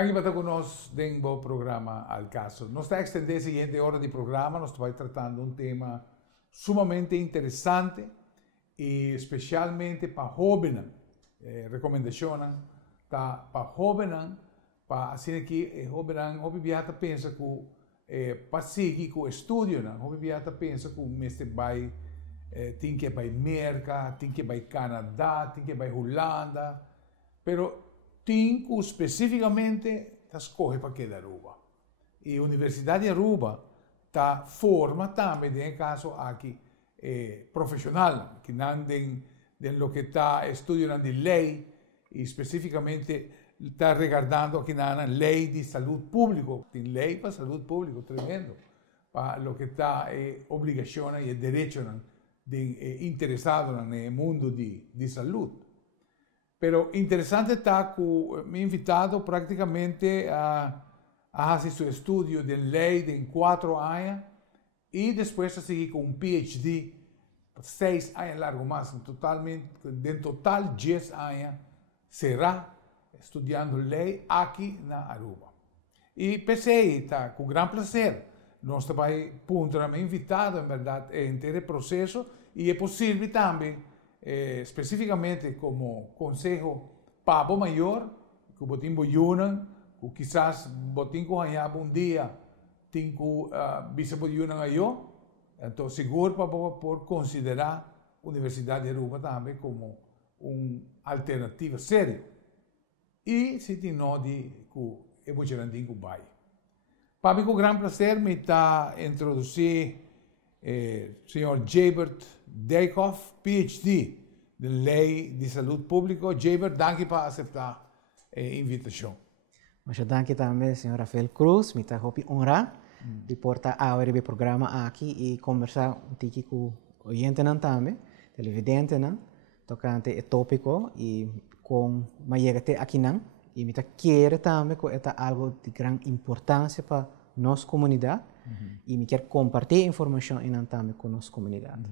Danke por estar conosco dentro do programa Al Caso. Nós estamos extendendo a seguinte hora de programa, nós estamos tratando um tema sumamente interessante e especialmente para jovens. Recomendação tá para jovens, para assim que jovens viata pensa que para seguir com o estudo, jovens viata pensa que o mestre vai tem que ir para América, tem que ir para Canadá, tem que ir para Holanda, pero tem que especificamente escolhe para que da Aruba. E a Universidade de Aruba tá forma também, em caso aqui, profissional, que não tem lo que está estudando de lei, e especificamente está regardando aqui na lei de saúde pública. Tem lei para saúde pública, tremendo, para lo que está obrigação e direito de interessado no mundo de saúde. Pero interessante está que me invitado praticamente a fazer seu estudo de lei em 4 anos e depois a seguir com um PhD 6 anos largo, mas em total 10 anos será estudando lei aqui na Aruba. E pensei, está com grande prazer, nós também me invitado, em verdade, a entender o processo e é possível também especificamente como Conselho Pabo Maior, que o botim boiunan, que quizás botim ganhava dia, tem que bisa boiunan aí, então seguro para por considerar a Universidade de Aruba também como alternativa séria. E se tem não de que é muito grande que vai. Para mim com grande prazer me está introduzir senhor Jabert Dijkhoff, PhD de Lei de Saúde Pública. Jabert, danke por aceitar a invitação. Mas danke também, senhor Rafael Cruz, me está honra de portar a hora programa aqui e conversar um pouco com o oyente também, televidente, tocante o tópico e com maior aqui não. E me está querer também que é algo de grande importância para nossa comunidade e me quer compartilhar informação também com nossa comunidade.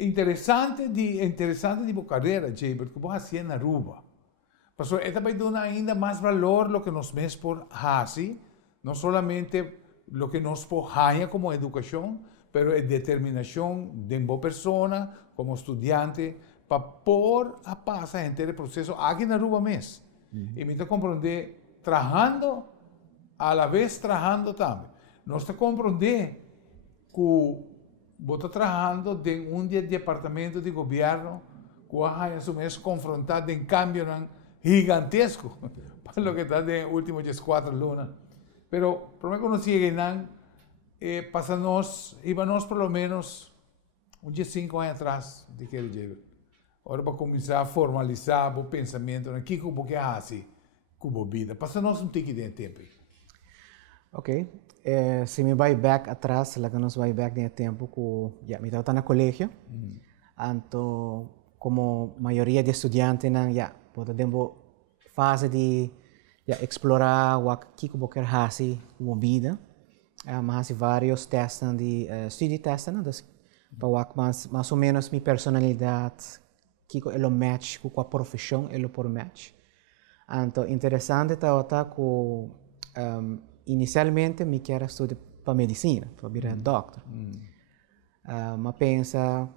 Interessante de sua carreira, Jabert, que você fazia na Aruba. Pastor, esta vai dar ainda mais valor lo que nós mesmos por fazer, não somente lo que nós por ganhar como educação, pero a determinação de uma pessoa, como estudante, para pôr a passar o processo aqui na Aruba mesmo. E me está compreender, trabalhando, a la vez trabalhando também. Nós está compreender que você está trabalhando em departamento de governo que vai a confrontado em cambio gigantesco para lo que está nos últimos 4 lunas. Pero, por que nós chegamos, íbamos pelo menos uns 5 anos atrás de que ele chegou. Agora, para começar a formalizar o pensamento, o que você quer fazer com a vida? Passa-nos pouquinho de tempo. Ok. Se me vai back atrás, lá que nós vai back de tempo que me estava no colégio, então como maioria de estudantes podemos fase de explorar o que eu quero fazer com a vida, mas vários testes de estudo testes, para mais ou menos minha personalidade, que é o match com a profissão, é o por match. Então interessante está que inicialmente me quero estudar para medicina, para virar doctor. Mas pensa,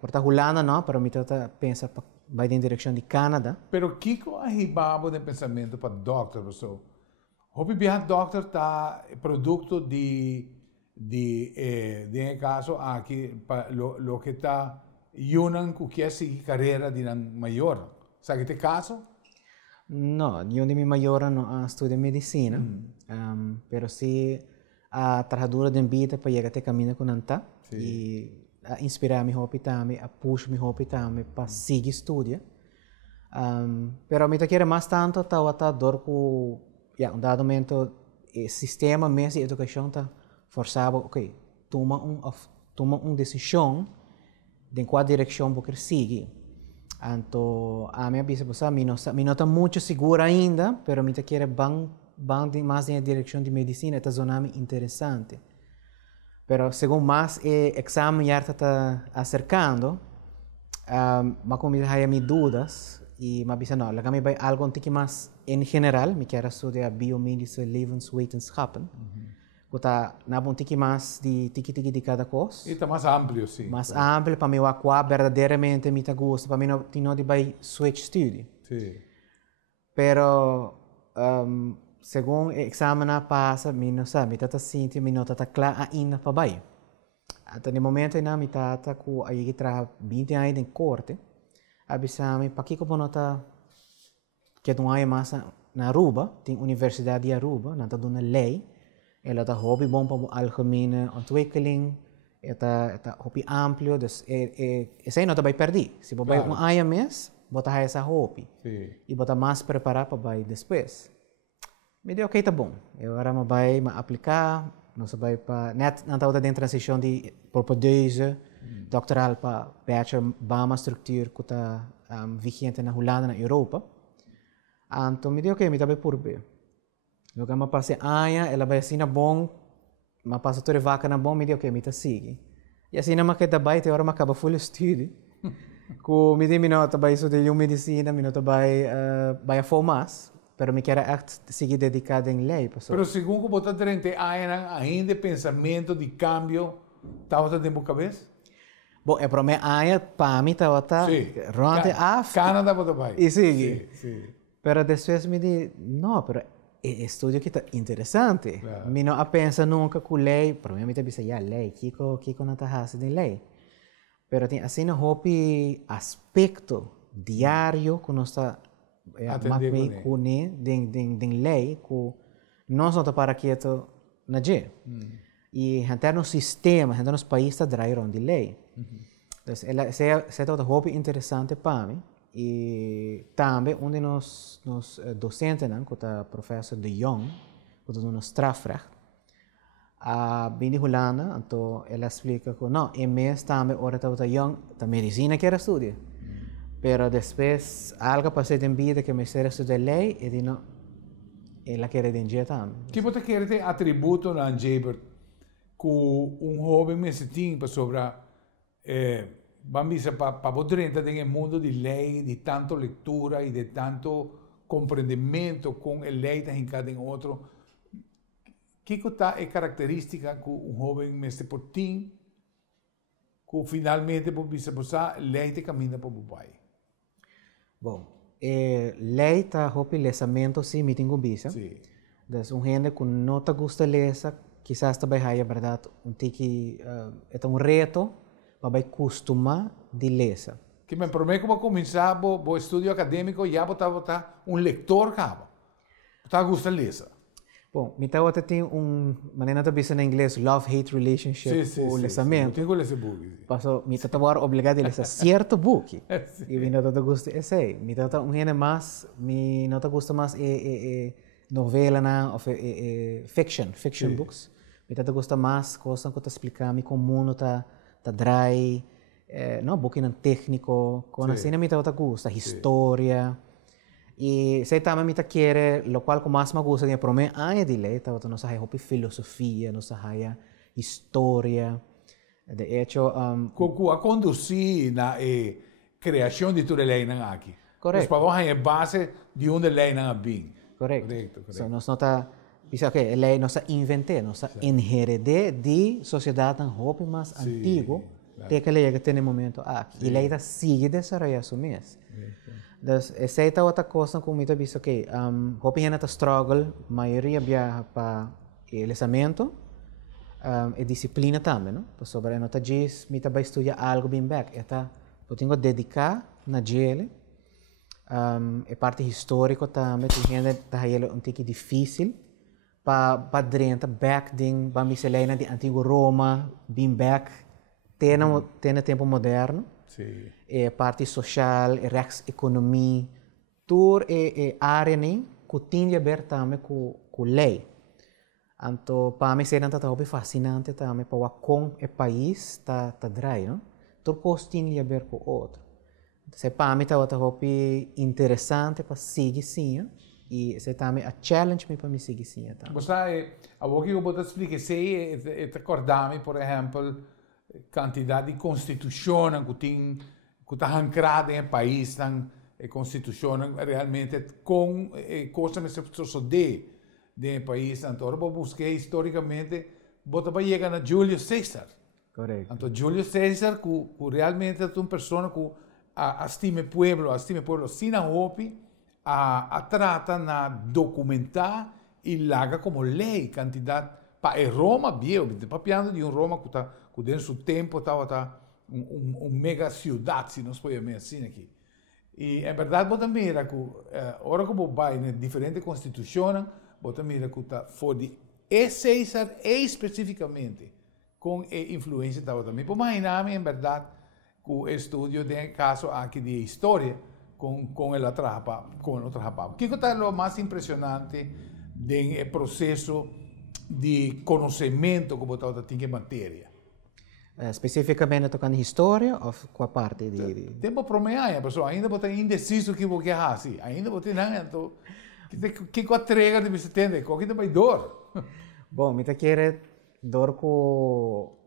por estar Holanda não, para mim pensa vai em direção de Canadá. Pero Kiko arribava de pensamento para doctor, professor. Hobby viajar doctor está produto de caso aqui lo que está yunan que é seguir carreira de maior. Sabe que caso? No, eu de mi maior não estudo medicina, pero sim a trajadura de vida para chegar até caminho com anta e a inspirar mi hobby também, a push mi hobby também para seguir estudo. Pero me quero mais tanto tá dor com dado momento o sistema mesmo de educação tá forçava, ok, toma decisão de qual direção você quer seguir. Então, a minha bisavó me não está muito segura ainda, pero me quer mais na direção de medicina, esta zona é interessante. Pero segundo mais o exame já está acercando, mas como eu tenho dúvidas e mabisa no, laga mi bay algo um tiki mas in general, mi quero estudar biomedische levenswetenschappen. Kuta na um tiki mas di tiki de cada coisa. E está mais amplo, sim. Mais amplo para mim o aqua verdadeiramente me tá gosto, para mim não tinha de bay switch study. Sim. Pero segundo exame passa, mi não sabe, mi tá sinto, mi não tá clara ainda para bay. Até no momento ainda mi tá com aí que tra 20 anos em corte. Abisami para que como nota que tu aí massa na Aruba, tem Universidade de Aruba, nata do na lei, ela tá hobby bom para algemene ontwikkeling, tá hobby amplo, dus essa aí nota vai perder. Se você vai ano mês, bota essa hobby. E bota mais preparar para vai depois. Me deu ok, tá bom. Eu agora vai aplicar, nós vai para net nata outra dentro transição de propedeuse, doctoral para bachelor bama structuur que está vigente na Holanda na Europa. Então me deu ok, me tá bem por bem. Eu que me passei ela vai assim na bom, me passa toda vaca na bom, me deu ok, me tá sigue. E assim na maqueta vai ter hora me acaba full estudo. Com me deu minuto vai estudar medicina, minuto vai a formas. Pero me quero seguir dedicado em lei, pessoal. Pero segundo como você 30 anos, ainda pensamento de cambio, estava dentro da cabeça? Bom, é para mim, para mim, estava ronde af. Canadá, você vai. E sigue. Sim. Pero depois me disse, não, pero estudo que está interessante. Claro. Me não pensa nunca com lei, para mim, me disse, lei, que não está fazendo lei. Pero tem assim um hobby aspecto diário que nós está matei com den lei que nós não está para quieto na G. E até no sistema, até nos países está drairon de lei. Então, esse é um hobby interessante para mim. E também um de nos docentes, que é o professor de Jong, que é no strafrecht, bem de Holanda, então ela explica que não, em mês também hora está Jong, a medicina que era estudar. Pero depois algo passou em vida que me serve estudar lei e de não, ela quer entender também. Que você quer ter atributo na Jaber que jovem me tem para sobre vamos para poder entrar no mundo de lei, de tanto leitura e de tanto compreendimento com a lei em cada outro. Que é característica que jovem me por ti que finalmente pode passar lei te caminha para o pai. Bom, lei está o lesamento sim, me tenho vista. Sim. Então, gente que não te gosta de ler, quizás também é verdade, é um reto para acostumar de ler. Que me prometo que vou começar o estudo acadêmico já botar leitor cabo. Tá gosta de ler. Bom, me tá tem maneira de dizer em inglês love-hate relationship com o lesamento. Tenho esse book. Passo, me tá obrigado a ler certo book. E me não tá gosta esse. Me tá gente mais, me não tá gosta mais novela na fiction books. Me tá gosta mais coisa que tá explicar me como mundo tá dry, não book não técnico, com assim me tá gosta história. E sei também me quer, o qual mais me gusta, para mim, de lei, não sei hopi filosofia, não sei história. De hecho, a conduzir na criação de toda lei na aqui. Correto. Mas para a base de onde lei na bem. Correto. So nós não tá, pensa que lei nós inventei, nós inheredé de sociedade hopi mais antigo, até que lei que tem no momento aqui. E lei tá sigue desarrollar isso mesmo. Então, essa é outra coisa que eu visto que hopi ainda struggle, maioria viaja para lesamento e disciplina também, não? Sobre a nota diz, me vai estudar algo bem back, eu tenho que dedicar na gele, é parte histórica também, tem gente que tá um pouco difícil para dentro, back din, para me selena de antigo Roma, bem back, tem tempo moderno. Sim. Parte social, rechtseconomie, tour área que tem a ver também com lei. Então, para mim, será que fascinante também para como o país está drai, não? Tudo coisa tem a ver com o outro. Então, para mim, é interessante para seguir sim, e esse também é challenge para me seguir sim. Você, a que eu vou explicar, se recordar-me, por exemplo, quantidade de constituição que está ancrada em país, constituição realmente com coisas que se sucedem no país. Então, eu busquei historicamente, bota para chegar na Júlio César. Correto. Então, Júlio César, que realmente é uma pessoa que estima o povo sem a hope, a trata na documentar e larga como lei quantidade para Roma, bien, papiando de Roma que dentro do tempo estava mega cidade, se nós podemos assim aqui. E, em verdade, você mira que, agora que você vai em diferentes constituições, você mira que foi de César especificamente com a influência também. Por imaginar-me, em verdade, que o estudo de caso aqui de história com ela trapa. O que é o mais impressionante do processo de conhecimento que você tem em matéria? Especificamente tocando história ou qual parte de... Tempo promeia, pessoal, ainda você indeciso que você quer fazer, ainda você não, então, que entrega de você tem, que vai dor. Bom, me quer dor com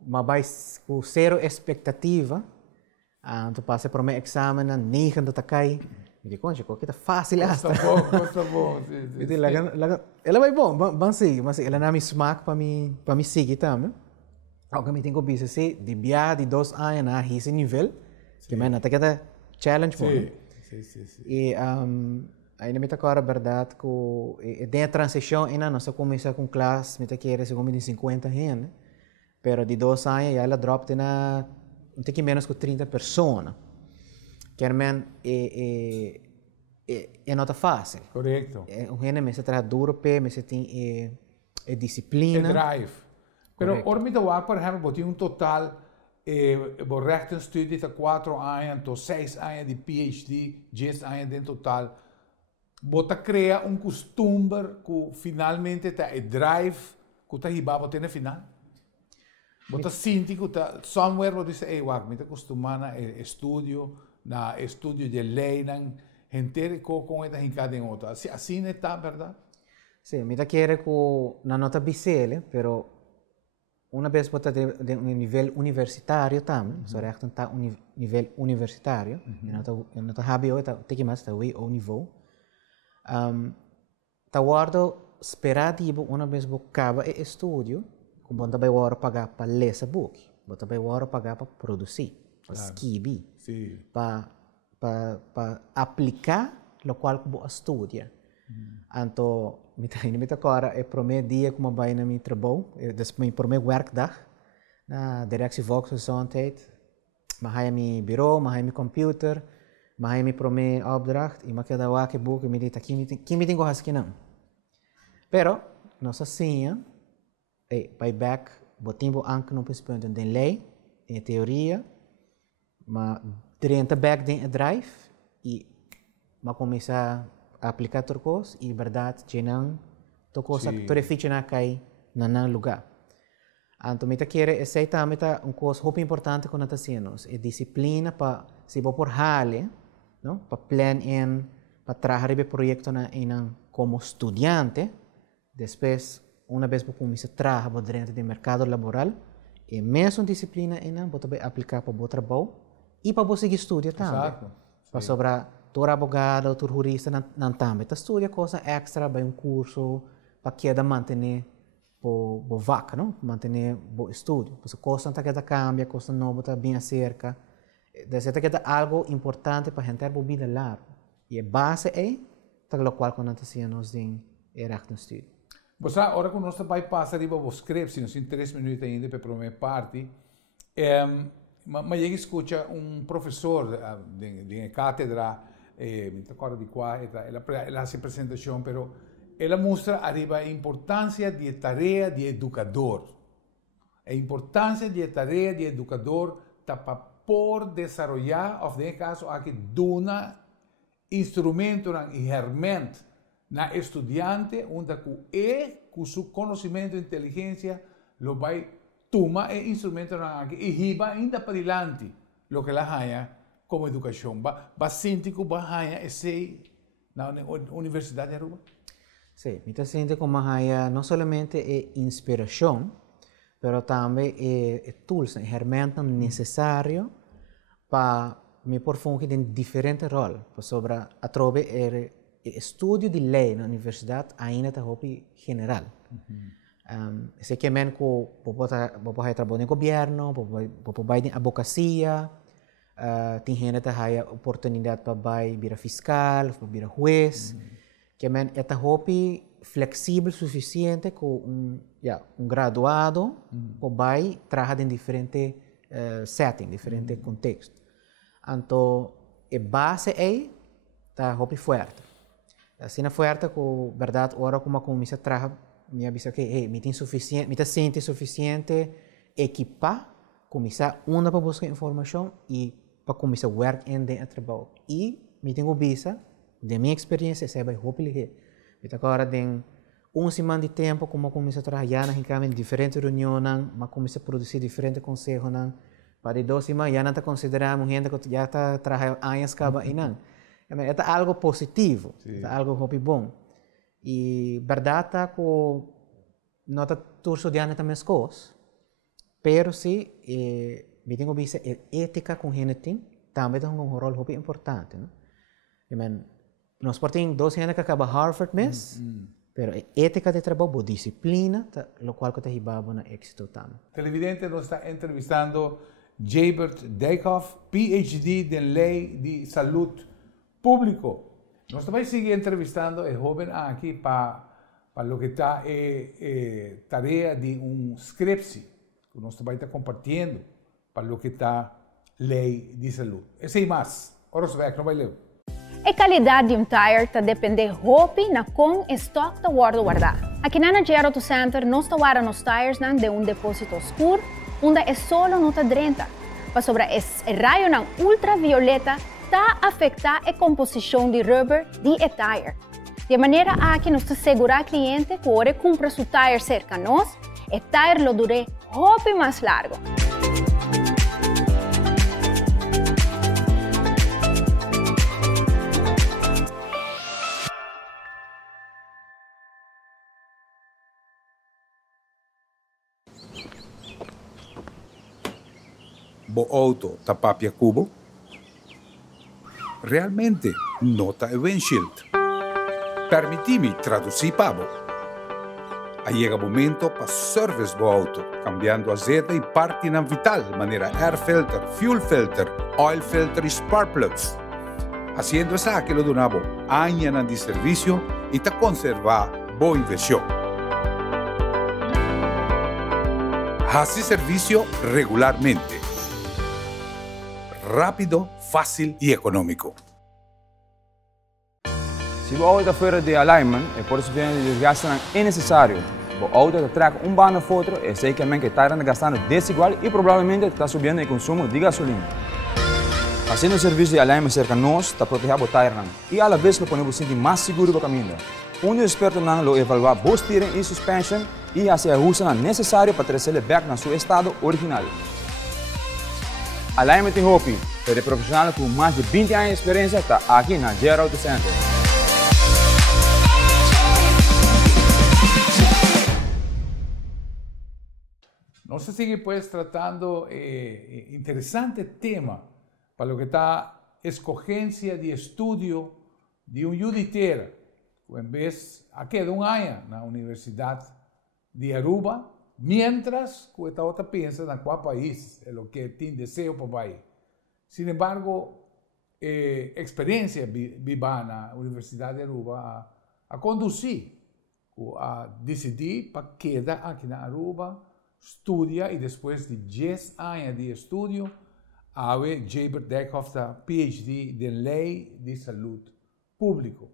zero expectativa, então passa para o meu exame, nem quando está cai, me concha, que é fácil Gosta bom, sim. Ela vai bom seguir, mas ela não me smack para me seguir também. Algo que me tenho que dizer, de via de 2 anos a esse nível, que me até que challenge por mim. Sim. E ainda me agora a verdade que tem a transição ainda não só começa com classe, me quer segundo de 50 anos, pero de 2 anos ela drop na um pouquinho menos que 30 pessoas. Que é não tá fácil. Correto. Um gente me se traz duro, me se tem disciplina. Drive. Pero ormita war, por exemplo, tem total rechtenstudie de 4 anos, 6 anos de PhD, 10 anos em total. Bota cria costume que finalmente está drive que está hibaba tem no final. Bota sinti que está somewhere você diz, wag, me está acostumando a estudio de lei, gente com esta hincada em outra. Assim está, verdade? Sim, me quer que na nota bicele, pero uma vez bota de um nível universitário também, só recht está nível universitário, nota HBO tem que mais está o nível. Tá guardo esperativo uma vez você acaba o estudo, como você vai pagar para ler esse book, você vai pagar para produzir, para escrever, para aplicar o qual você estuda. Então, me agora é o primeiro dia que eu vou na meu trabalho, depois meu primeiro werkdag, na direção Volksgezondheid, eu meu bureau, eu meu computer, eu meu primeiro opdracht, e eu quero dar o book e me diz, aqui me tenho que fazer não. Pero, nós assim, vai back, botimos anche no ponto de lei, em teoria, mas dentro back dentro drive, e mas começar a aplicar outra coisa, e verdade, que não, outra coisa que tu refite na cai, na lugar. Então, me quer aceitar uma coisa muito importante que nós fazemos, é disciplina para, se vou por hale, não? Para planear, para trabalhar o projeto como estudante, depois, uma vez que começa a trabalhar dentro do mercado laboral, é mesmo disciplina ainda, você vai aplicar para o trabalho e para você estudar também. Exato. Para sobrar, todo advogado, todo jurista, não também. Você estuda coisa extra, vai curso, para que manter o vaca, não? Manter o estudo. Porque coisa não está cambia, coisa nova está bem cerca. Deve ser algo importante para a gente ter uma vida larga. E a base é, o qual nós fazemos em recht estudo. Você, agora que nós vai passar riba o script, se nós em 3 minutos ainda para a primeira parte, mas eu escuto professor de cátedra, me recordo de qual, ela faz apresentação, mas ela mostra arriba a importância da tarefa de educador. A importância da tarefa de educador para por desenvolver, ou nesse caso, aqui, dona instrumento e ferramenta na estudante, onde com seu conhecimento e inteligência, lo vai tomar o instrumento e riba ainda para adiante o que ela ganha como educação. Vai sentir que vai ganhar na Universidade de Aruba? Sim, me sinto como ganha não somente inspiração, mas também tools, ferramentas necessárias para me porfunge em diferente rol, sobre a trove estudo de lei na universidade ainda está hopi general. Sei que men ko popo trabalho no governo, popo vai em advocacia, tem gente que tem oportunidade para vai vira fiscal, para vira juez, que men está hopi flexível suficiente com graduado para vai trabalhar em diferente setting, diferente contexto. Então, a base aí está hopi forte. Assim, forte com verdade, agora como começa a trabalhar, me avisa que me tem suficiente, me sente suficiente equipar, começar para buscar informação e para começar a work in the trabalho. E me tenho visa, de minha experiência, se vai hopefully me tá agora tem semana de tempo como começar a trabalhar em diferentes reuniões, mas começar a produzir diferentes conselhos, para de 2 semanas já não está considerando gente que já está trabalhando anos acaba e não. É algo positivo, é algo bom. E verdade é que não está tudo estudando também as coisas, mas sim, me tenho visto a ética com gente também tem um rol muito importante. Nós temos 2 gente que acabam Harvard mas a ética de trabalho, a disciplina, o qual está ribado na êxito também. Televidente nos está entrevistando Jaybert Dijkhoff, PhD em Lei de Saúde Público. Nós também seguimos entrevistando o jovem aqui para o que está tarefa de scripsi, que nós também está compartilhando para o que está lei de saúde. Esse e mais. Ora, não vai ler. A qualidade de tire está depende roupa na com estoque da guardar. Aqui na Gera Auto Center, nós guardamos os tires de depósito escuro, onde é só nota 30. Para sobre esse raio ultravioleta, está afetar a composição de rubber de tire. De maneira a que nos assegurar ao cliente que ora compra seu tire cerca de nós, o tire lo dure muito mais largo. Bo auto tapapia cubo? Realmente nota e windshield. Permitimi traduzir pavo. Llega momento para service bo auto, cambiando azeite e parte na vital, maneira air filter, fuel filter, oil filter e spark plugs. Haciendo esa que lo donavo años de servicio y te conserva boa inversión. Hace servicio regularmente. Rápido, fácil y económico. Se o auto está fora de alignment, é por isso que o desgaste é necessário. O auto está traga bando outro, é certamente que está gastando desigual e provavelmente está subindo o consumo de gasolina. Fazendo o serviço de alignment cerca de nós, está protegendo o tire e à vez lo podemos sentir mais seguro para o caminho. Um experto lo evalua o steering e suspension e hace ajuste necessário para trazer back na seu estado original. Alignment em Hopi, para profissional com mais de 20 anos de experiência, está aqui na Gera Auto Center. Nós seguimos pues tratando interessante tema para o que está escogência de estudo de juditeiro, em vez aqui de ano na Universidade de Aruba, mientras que esta outra pensa na qual país é o que tem desejo para ir. Sin embargo, experiência viva na Universidade de Aruba a conduzir, a decidir para quedar aqui na Aruba, estudia e depois de 10 anos de estudo, a Jaybert Dijkhoff da PhD em Lei de Saúde Público.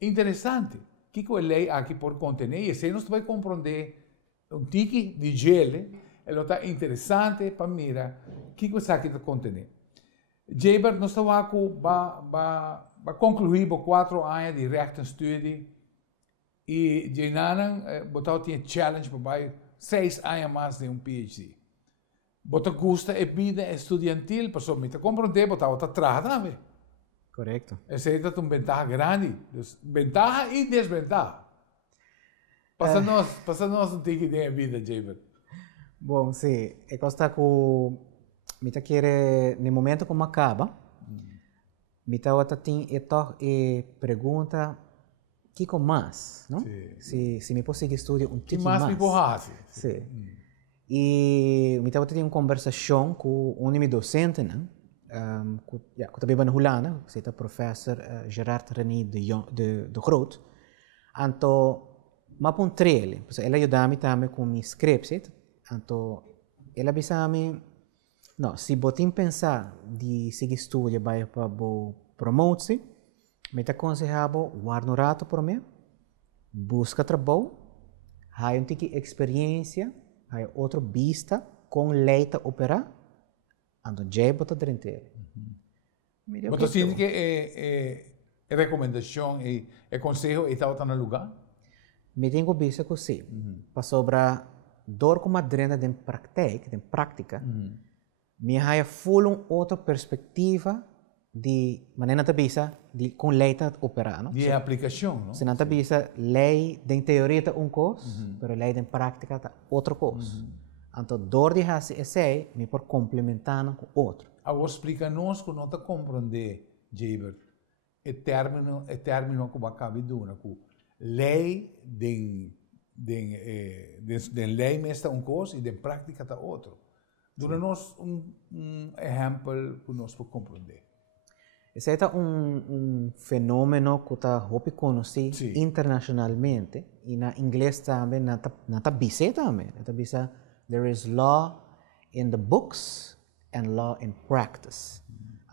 Interessante, que a lei aqui por contener, e se nós vai compreender tique de gel, ela está interessante para mirar o que isso aqui está contener. Jaybert, nós vai concluir 4 anos de rechtsstudie e de nanan, botar tinha challenge para 6 anos mais de PhD. Bota custa a vida estudiantil, para me compreender, botar outra atrás, Correcto. Essa é uma ventaja grande, ventaja e desventaja. Passa-nos um tique de vida, Jaybert. Bom, sim, é costa que me quer no momento como acaba, Mita wata ting ito pergunta Kiko mais, não? Se me posso estudar que mais me borrasse. Sim. E me estava tendo uma conversação com um meu docente, né? Que também vai na Holanda, que é o professor Gerard René de Groot. Então, mas para ele, ele ajuda-me também com minha script, então ele avisa-me, não, se você pensar de seguir estudo para promote-se, me aconselhava guarda um rato por mim, busca trabalho, há uma experiência, há outra vista com leite operar, então já bota dentro. Mas você sente que é recomendação e conselho está no lugar? Me tenho visto que sim, para sobrar dor como adrena de prática, me há full outra perspectiva de maneira de bisa de com leite operar, não? De aplicação, não? Se não te bisa lei de teoria é coisa, mas lei de prática é outra coisa. Então, dor de raça esse me por complementando com outro. Agora explica-nos que não te compreender, Jaber, o término que acaba de dizer, que lei de lei mesmo é coisa e de prática é outro. Dá-nos exemplo que nós podemos compreender. Esse é fenômeno que está conhecido internacionalmente e na inglês também, na bisa também. Na bisa, there is law in the books and law in practice.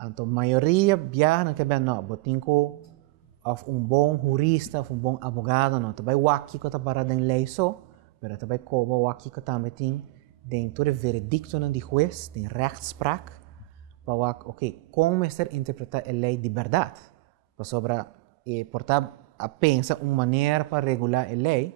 Então, a maioria viaja na que não, botinho of bom jurista, of bom advogado, não, também o aqui que está parado em lei só, mas também como o aqui que também tem dentro do veredicto de juiz, tem rechtspraak, para como interpretar a lei de verdade, para sobre portar a pensar uma maneira para regular a lei,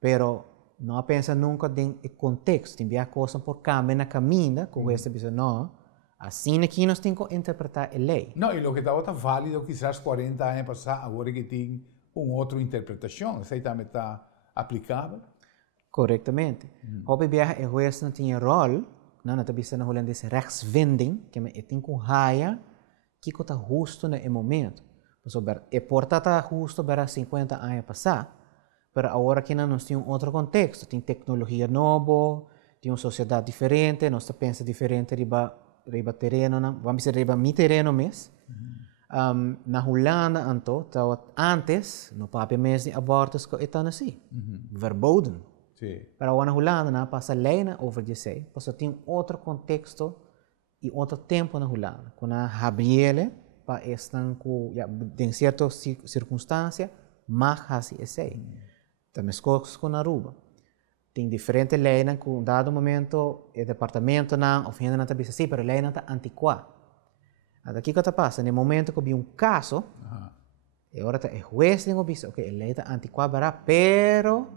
pero não pensa nunca em contexto, tem a coisa por caminho na caminho, com essa pessoa não, assim aqui nós temos que interpretar a lei. Não, e o que estava válido quizás 40 anos passados, agora que tem uma outra interpretação, isso aí também está aplicável? Corretamente. Hobby viaja e juiz não tinha rol, não está bisa na holandês rechtsvinding, que é tem com raia que está justo no momento. Sobre e porta está justo para 50 anos passar, mas agora que nós temos outro contexto, tem tecnologia nova, tem uma sociedade diferente, nós pensa diferente riba terreno, vamos dizer riba mi terreno mesmo. Na Holanda antes no papel mesmo abortos que estão assim, verboden. Para na Holanda não passa lei over de sei, porque tem outro contexto e outro tempo na Holanda. Quando a Gabriele para estar com em certas circunstâncias, mais assim esse. Também coisas com a Aruba. Tem diferentes leis que em dado momento o departamento não, ou ainda não está bisa assim, mas a lei não está antiquada. Aqui que está passa, no momento que vi caso, e agora o juiz tem visto, a lei está antiquada, pero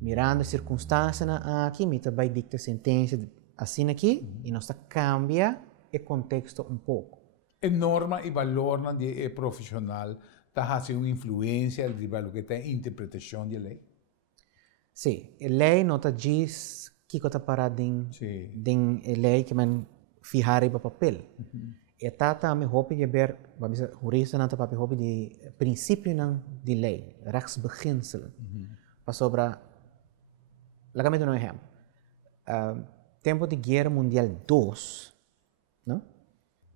mirando as circunstâncias aqui, me vai dictar sentença assim aqui, e nós cambia o contexto pouco. A norma e valor de profissional está fazendo uma influência sobre o que tem interpretação da lei? Sim, a lei não está diz que está parado em lei que man fijar para papel. E tá também hope de ver, vamos dizer, jurista não está papel hope de princípio de lei, rechtsbeginsel. Para sobre, lagamento um exemplo. Tempo de Guerra Mundial II, não?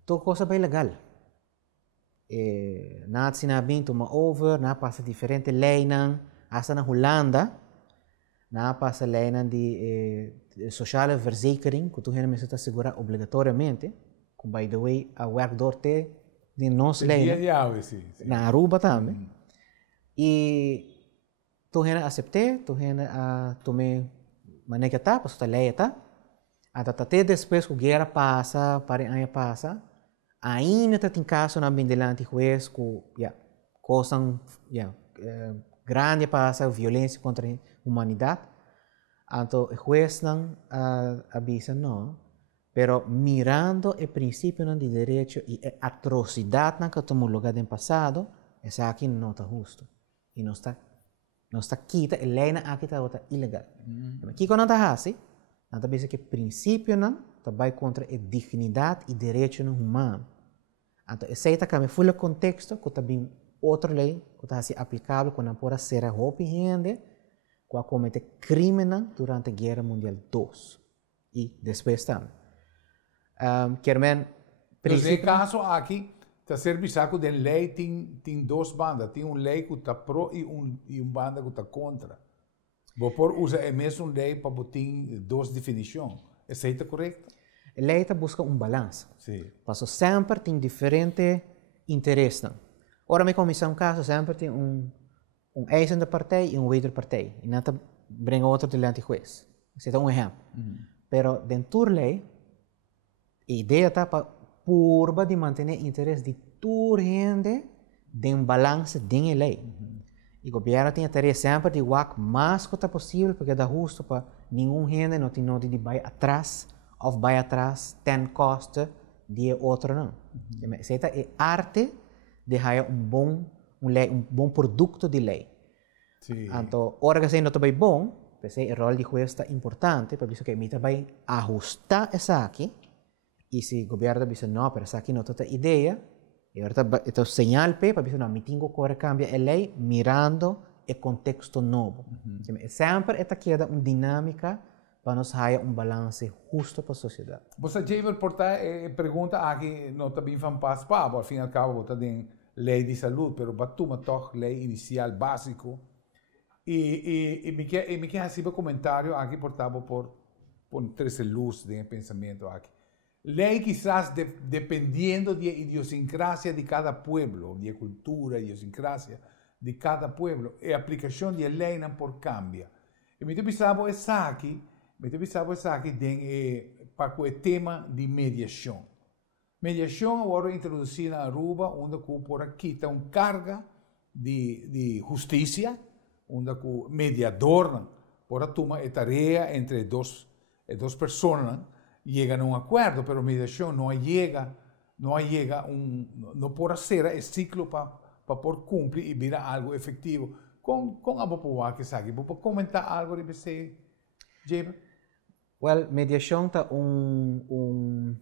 Toda coisa bem legal. Nada se não toma over, nada passa diferente lei não, hasta na Holanda. Na passa lei de sociale verzekering, que tu realmente está segura obrigatoriamente, que by the way a werkdoor te de nos lei na Aruba também. E tu realmente aceitou, tu realmente tomei maneira tá, porque a lei tá. Até depois que a guerra passa, para ano passa, ainda tem caso na bendelante juiz que coisa grande passa, violência contra a humanidade. Então, o juiz não avisa não, pero mirando o princípio de direito e a atrocidade que tomou lugar no passado, essa aqui não está justo. E não está quita, a lei aqui está ilegal. Aqui quando está assim, não está pensando que o princípio não vai contra a dignidade e direito humano. Então, esse aí também foi o contexto que também outra lei que está assim aplicável quando pode ser a roupa gente que comete crime durante a Guerra Mundial II e depois também. Nesse caso aqui, está serviçado de lei tem duas bandas, tem uma lei que está pro e uma banda que está contra. Você usa a mesma lei para ter duas definições. Isso está correto? A lei está buscando um balanço. Sim. Porque sempre tem diferentes interesses. Ora, me comissão um caso, sempre tem um eisende partij e um wederpartij. E nada brengen outro diante do juiz. Isso é um exemplo. Pero dentro da lei, a ideia está para purba de manter o interesse de toda gente de um balanço dentro da lei. E o governo tem interesse sempre de o mais que possível, porque dá justo para nenhum gente não tem nada de vai atrás, ou vai atrás, tem custo de outro não. Isso é arte de ter um bom produto de lei. Então, ora que não está bem bom, o rol de juiz está importante, para isso que me vai ajustar essa aqui, e se o governo diz, não, pero essa aqui não tem ideia, e agora está sinal para isso não, me tenho que cambiar a lei mirando o contexto novo. Sempre está queda uma dinâmica para nós ter um balanço justo para a sociedade. Você já portar pergunta aqui, não está bem fan passo para, ao fim e ao cabo, você tem lei de saúde, pero batuma toch lei inicial básico. E me quer receber comentário aqui portado por três luz de pensamento aqui. Lei quizás dependiendo de idiosincrasia de cada pueblo, de cultura, idiosincrasia de cada pueblo, e aplicación de lei não por cambia. E me pensava essa aqui para o tema de mediação. Mediação agora introduzir na Aruba, onde por aqui está uma carga de justiça, onde o mediador por a toma a tarefa entre duas pessoas llegan a un acuerdo, pero mediación no llega no por ser el ciclo para por cumplir y ver algo efectivo. Con Abopoa que sabe, ¿puedo comentar algo de você, Jaber? Well, mediação está um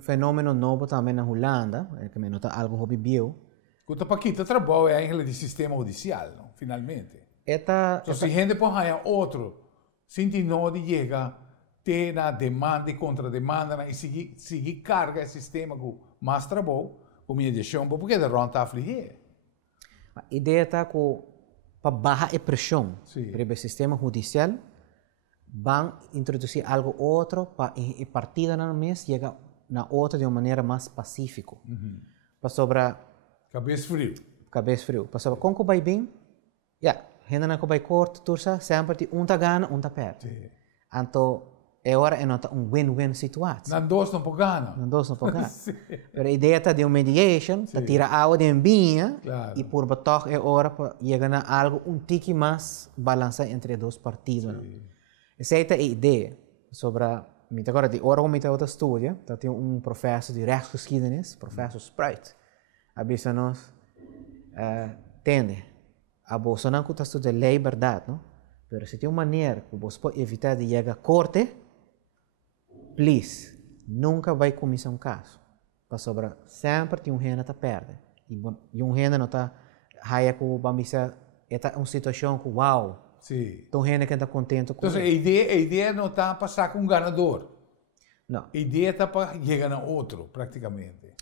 fenômeno novo também na Holanda, que me nota algo hobby bio. Quanto para aqui, trabalho é em sistema judicial, não? Finalmente. Se gente põe outro, sem não chega ter na demanda e contra-demanda e seguir carga o sistema com mais trabalho, com mediação, porque de ronda afligir. A ideia está para baixar a pressão para o sistema judicial, vão introduzir algo outro para a partida na mês chega na outra de uma maneira mais pacífica. Para sobre cabeça frio. Para sobre como vai bem, gente não vai corto, tursa sempre tem um tá ganha, um tá perde. Então é hora de notar win-win situação. Não dois não pode ganhar. Mas a ideia está de uma mediation, para tirar água de ambinha e por batok é hora para chegar a algo tique mais balança entre dois partidos. Essa é a ideia sobre agora de hora como outra estudia, tem professor de rechtsgeschiedenis, professor Sprite, avisa nós tende a bolsa não está estudando lei verdade, não? Pero se tem uma maneira que você pode evitar de chegar à corte, please, nunca vai começar caso. Para sobre sempre tem gente que perde. E gente não está raia com bambisa, é uma situação que uau. Então gente que está contente com. Então a ideia não está para passar com um ganador. Não. A ideia está para chegar a outro, praticamente.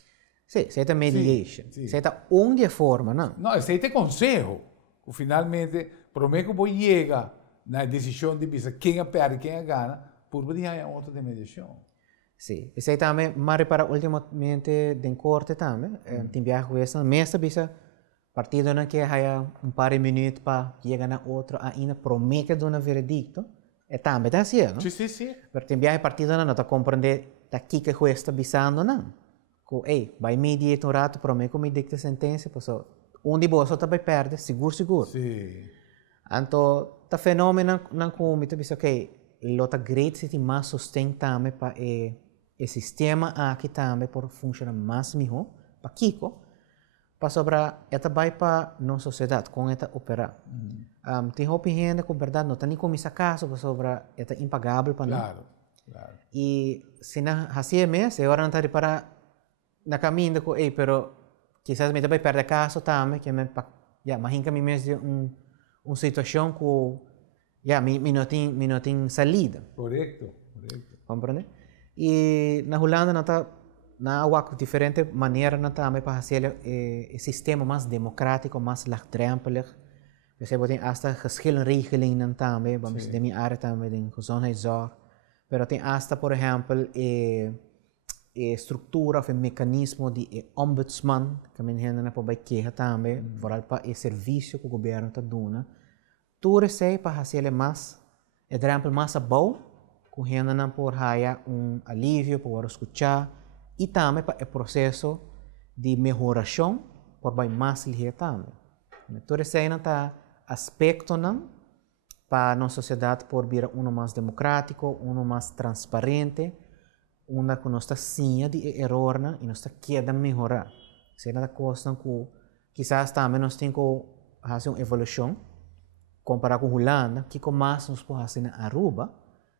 Sim, isso é mediation. Isso é de forma, não? Não, isso é conselho. Finalmente, prometo que vou chegar na decisão de quem perde e quem ganha, por poder outra de mediação. Sim, isso aí também, mas para ultimamente em corte também, tem viagem com essa, mesmo bisa partido não quer um par de minutos para chegar na outra, ainda promete de um veredicto, é também tá assim, não? Sim. Mas tem viagem partido não está compreender daqui que o juiz está bisando não, que vai mediar um rato, promete que me dicta sentença, pessoal, de bolsa também perde, seguro. Sim. Então, o fenômeno não como tu diz, lota great se tem mais sustento também para o sistema aqui também por funcionar mais melhor para Kiko, para sobre esta vai para nossa sociedade com esta operar. Tem opinião que verdade não tem nem como esse caso para sobre esta impagável para nós. Claro. E se não assim mesmo, é hora não está para na caminho ko, pero quizás me vai perder caso também, que me imagina me mesmo situação que me não tem salida. Correto. Compreende? E na Holanda na há diferentes maneiras também para fazer o sistema mais democrático, mais laagdrempelig. Dus we hebben hasta verschillende regelingen também, vamos de minha área também de gezondheidszorg. Pero tem hasta, por exemplo, estrutura of mecanismo de ombudsman, que me entende para queixa também, vooral para o serviço que o governo está dando. Tudo isso para fazer mais, drempel mais bom, com gente por haya alívio para escutar e também para o processo de melhoração por mais ligeiro também. Tudo isso está aspecto para nossa sociedade por vir mais democrático, mais transparente, onde que nós está sim de erro e nós está querendo melhorar. Se é uma coisa que quizás também nós temos que fazer uma evolução comparado com a Holanda, que com mais nós podemos fazer na Aruba,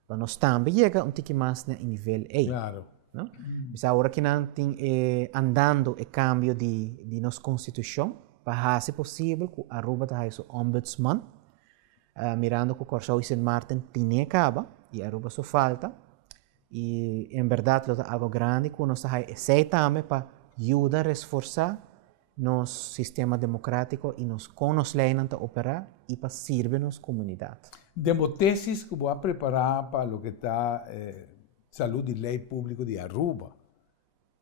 para nós também chegar pouco mais no nível A. Claro. Não? Mas agora que nós estamos andando o cambio de nossa Constituição, para ser possível que a Aruba tenha seu ombudsman, mirando que o Corso e Sint Maarten tinha acaba, e a Aruba só falta, e em verdade é algo grande que nós temos também para ajudar a reforçar nosso sistema democrático e nos com nos leis a operar e para servir nossa comunidade. Demo tesis que vou preparar para o que está saúde e lei público de Aruba.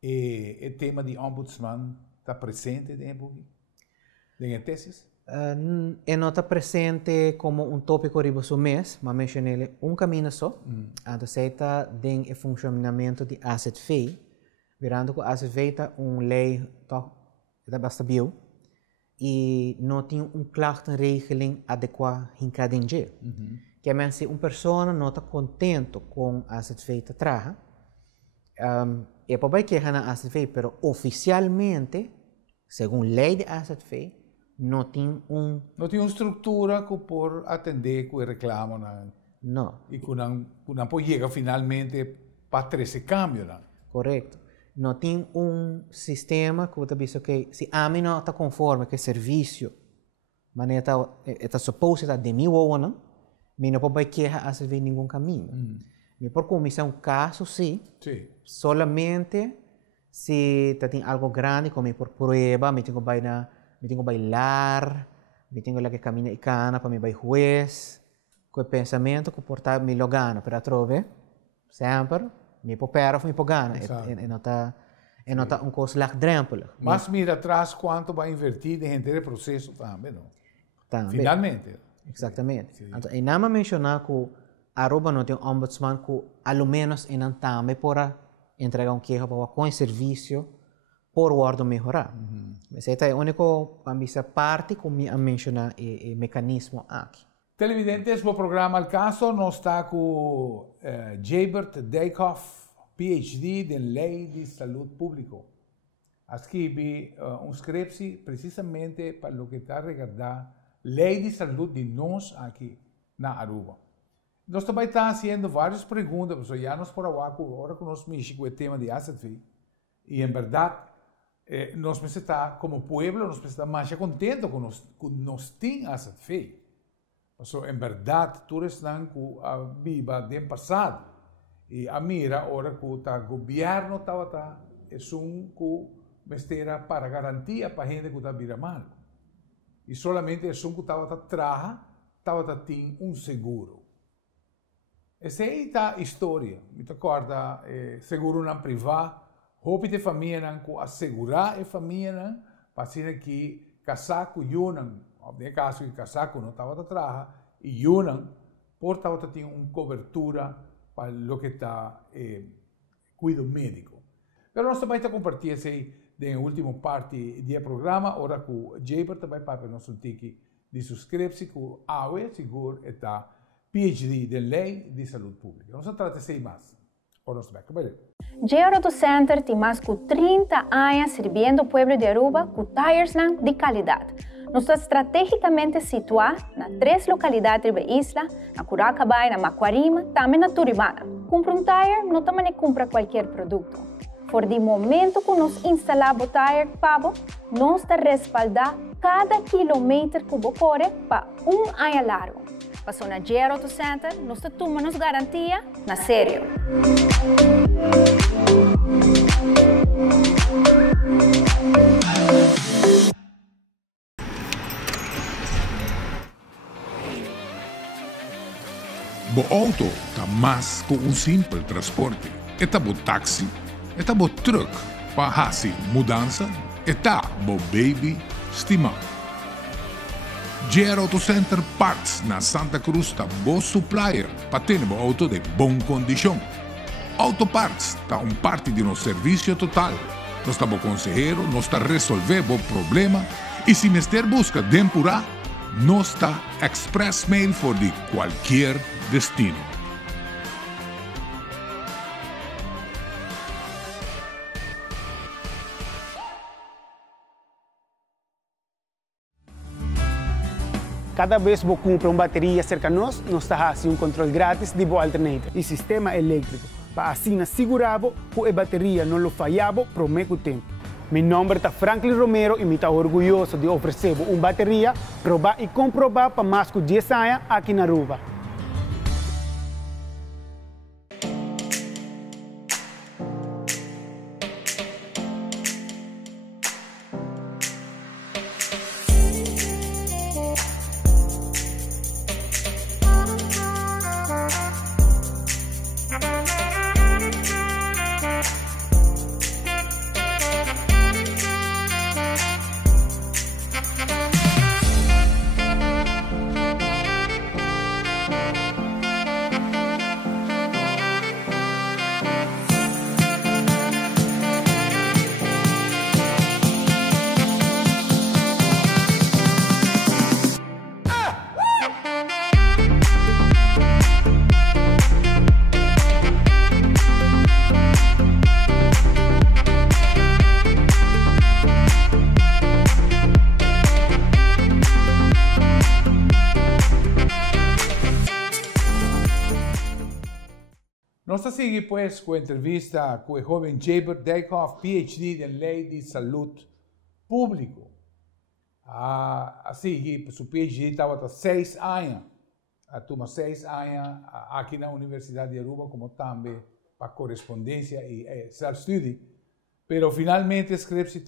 E o tema de ombudsman está presente dentro de tesis? Não está presente como tópico riba do mês, mas mencionei caminho só. Aceita den o funcionamento de AZV, virando que a AZV está lei da basta bio e não tem klachtenregeling adequada em cada dia. Que é se pessoa não está contente com a AZV que traga, é para queixar na AZV, mas oficialmente, segundo a lei de AZV, não tem Não tem uma estrutura que por atender com o reclamo. Não. E que não pode chegar finalmente para esse cambio. Correto. Não tem sistema que você diz que se a mim não está conforme com o serviço, mas está suposto estar de mim ou não pode queixar a ver nenhum caminho. Mas por comissão caso sim. Solamente se tem algo grande como por prueba, me tenho que bailar, me tenho que caminhar e cana para me vai juez, com o pensamento que portar me lo gana para trove, sempre me popera me pogana, e não tá coisa laagdrempelig. Mas mira atrás quanto vai invertir dentro do processo também, não? Também. Finalmente. Exatamente. Então, e não mencionar que a Aruba não tem ombudsman que, ao menos, não também para entregar queixa para com serviço por o melhorar. Essa é a única parte que eu mencionar o mecanismo aqui. Televidentes, o programa Al Caso nós está com Jabert Dijkhoff, PhD em Lei de Saúde Pública. Escrevi scripto precisamente para o que está regardando Lei de Saúde de nós aqui na Aruba. Nós também estamos fazendo várias perguntas, já nós por agora que nós mexemos com o tema de AZV. E, em verdade, nós precisamos estar, como povo, nós precisamos estar mais contentos com nós temos AZV. Em verdade, todos estão com a vida do passado. E a mira, agora que o governo está que para garantia para a gente que está vira mal. E solamente que estava tendo seguro. Essa é a história. Me recorda, seguro não privado, roupa de família que assegurar a família para que casaco yunang, no caso que casaco não estava atrás, e yunang portava tinha uma cobertura para o que está cuidado médico. Mas nós também está compartilhando essa na última parte do programa, agora que o Jabert também para nós de subscrever-se com a AUE, seguro está PhD de Lei de Saúde Pública. Nós tratamos de mais. Agora nós vamos J-Auto Center tem mais de 30 anos servindo o povo de Aruba com tires de qualidade. Nós estamos estrategicamente situados nas 3 localidades da isla, na Curacabay, na Macuarima, também na Turibana. Compra tire, não também compra qualquer produto. Por el momento que nos instalamos el tire, Pablo, nos respalda cada kilómetro que corre para un año largo. Para zona Gero Auto Center, nos tomamos garantía na serio. Bo auto está más que un simple transporte. Está bo taxi, está bo truck, para hacer mudança, está bo baby estimado. Gero Auto Center Parts na Santa Cruz está bo supplier para ter bo auto de boa condição. Auto Parts está parte de nosso serviço total. Nós está bo consejero, nós está resolver bo problema e se mister busca dempurar, nós está express mail for de qualquer destino. Cada vez que compra uma bateria cerca de nós está fazendo controle grátis de boa alternativa e sistema elétrico, para assim assegurar que a bateria não falhava por muito tempo. Meu nome é Franklin Romero e me está orgulhoso de oferecer uma bateria provar e comprovar para mais de 10 anos aqui na Aruba. Nós seguimos pues com a entrevista com o jovem Jaber Dijkhoff, PhD em Lei de Saúde Pública. Assim, seu PhD estava há 6 anos. Toma 6 anos aqui na Universidade de Aruba, como também para correspondência e self-study. Pero finalmente escreve-se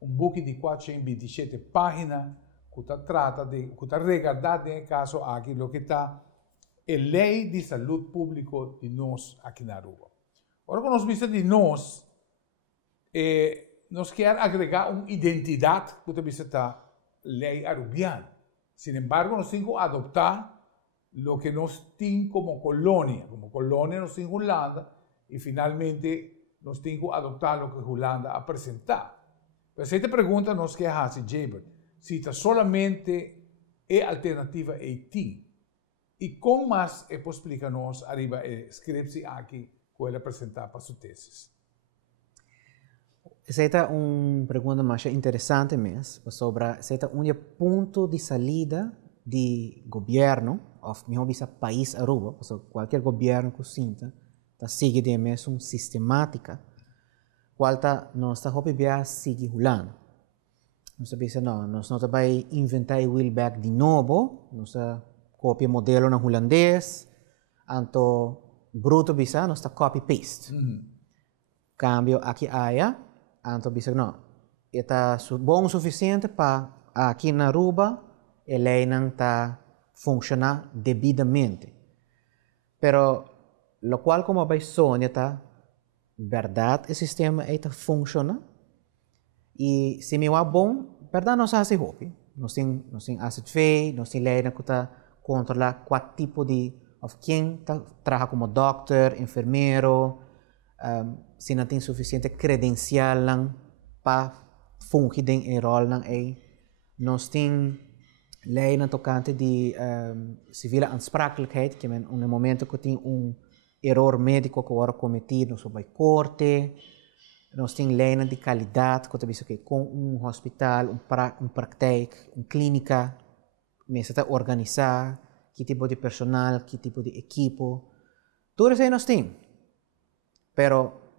book de 427 páginas que trata de, que está regardado em caso aqui, o que está a Lei de Saúde Pública de nós aqui na Aruba. Agora, quando nós vimos de nós quer agregar uma identidade que você está lei arubiana. Sin embargo, nós temos que adoptar o que nós temos como colônia. Como colônia, nós temos Holanda e, finalmente, nós temos que adoptar o que Holanda apresentar. Mas se te pergunta, nós quer fazer, Jaber, se está solamente a alternativa Haiti. E como mais é para explicar-nos arriba escreve-se aqui que ele apresentar para sua tese? Essa é uma pergunta mais interessante mesmo, sobre esse é ponto de saída do governo, ou melhor dizendo, país Aruba, qualquer governo que sinta, está seguindo mesmo uma sistemática, qual nós está hoping seguir Holanda. Nós sabemos não, nós não vai inventar o wheelback de novo, nós copia modelo na holandês, anto bruto bisa nós está copy paste. Cambio aqui aya, anto bisa não, está bom o suficiente para aqui na Aruba a lei não está funcionar devidamente. Pero lo qual como vai sonhar está verdade o sistema está funciona e se me va bom, verdade nós hace hopi, nós tem asset fee, nós tem lei na que está controlar qual tipo de, of quem trabalha como doctor, enfermeiro, se não tem suficiente credencial para fungir em rol nós tem lei na tocante de civil aansprakelijkheid, que é um momento que tem erro médico que era cometido sobre a corte, nós tem lei de qualidade, que também com hospital, praktijk, clínica, está organizar que tipo de personal, que tipo de equipo. Tudo isso aí nós temos. Pero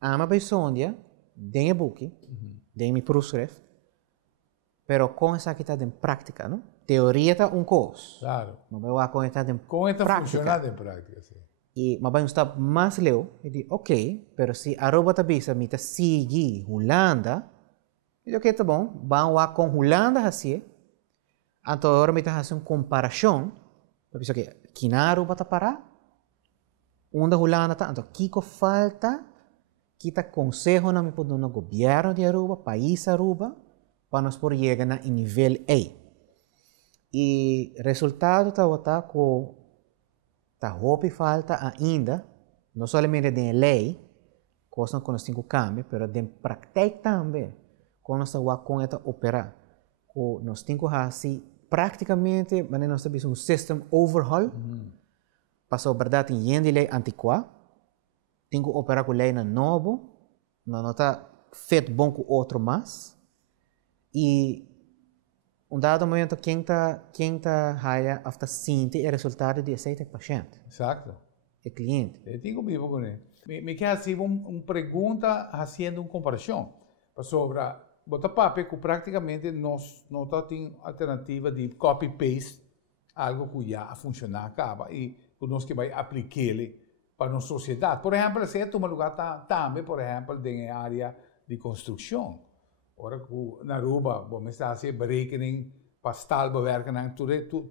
ama bij sondia, dingen boeken, dingen mi proefschrift, pero com essa que está em prática, não? Teoria está coisa, Claro. mas vai com está em Con esta prática. funcionando en práctica, sí. E mas vai stap mais leu, e diz, ok, pero se Aruba tá bisa, mita sigue Holanda, e ok, tá bom, vamos lá com Holanda assim, então agora mita fazer uma comparação, para pensar que aqui na Aruba tá parar, onde Holanda tá, então que falta, que tá consejo na mi poder no governo de Aruba, país Aruba, para nós por chegar na nível A. E resultado tá com tá roupa falta ainda, não somente de lei, coisa que nós temos que cambiar, mas de prática também, quando nós estamos com esta operar, nós temos que fazer praticamente, mas nós temos um system overhaul, para a verdade em lei antiqua, temos que operar com lei novo, não está feito bom com outro mais, e dado momento quem tá haya after sinte o resultado de aceite paciente, Exacto. o cliente. Eu tenho vivo com ele. Me quer fazer uma pergunta fazendo uma comparação. Sobre, botar papel que praticamente nós não temos alternativa de copy-paste, algo que já funciona acaba, e nós que vai aplicar ele para nossa sociedade. Por exemplo, se é um lugar também, por exemplo, na área de construção. Ora, na Aruba, vamos fazer berekening para staalbewerking,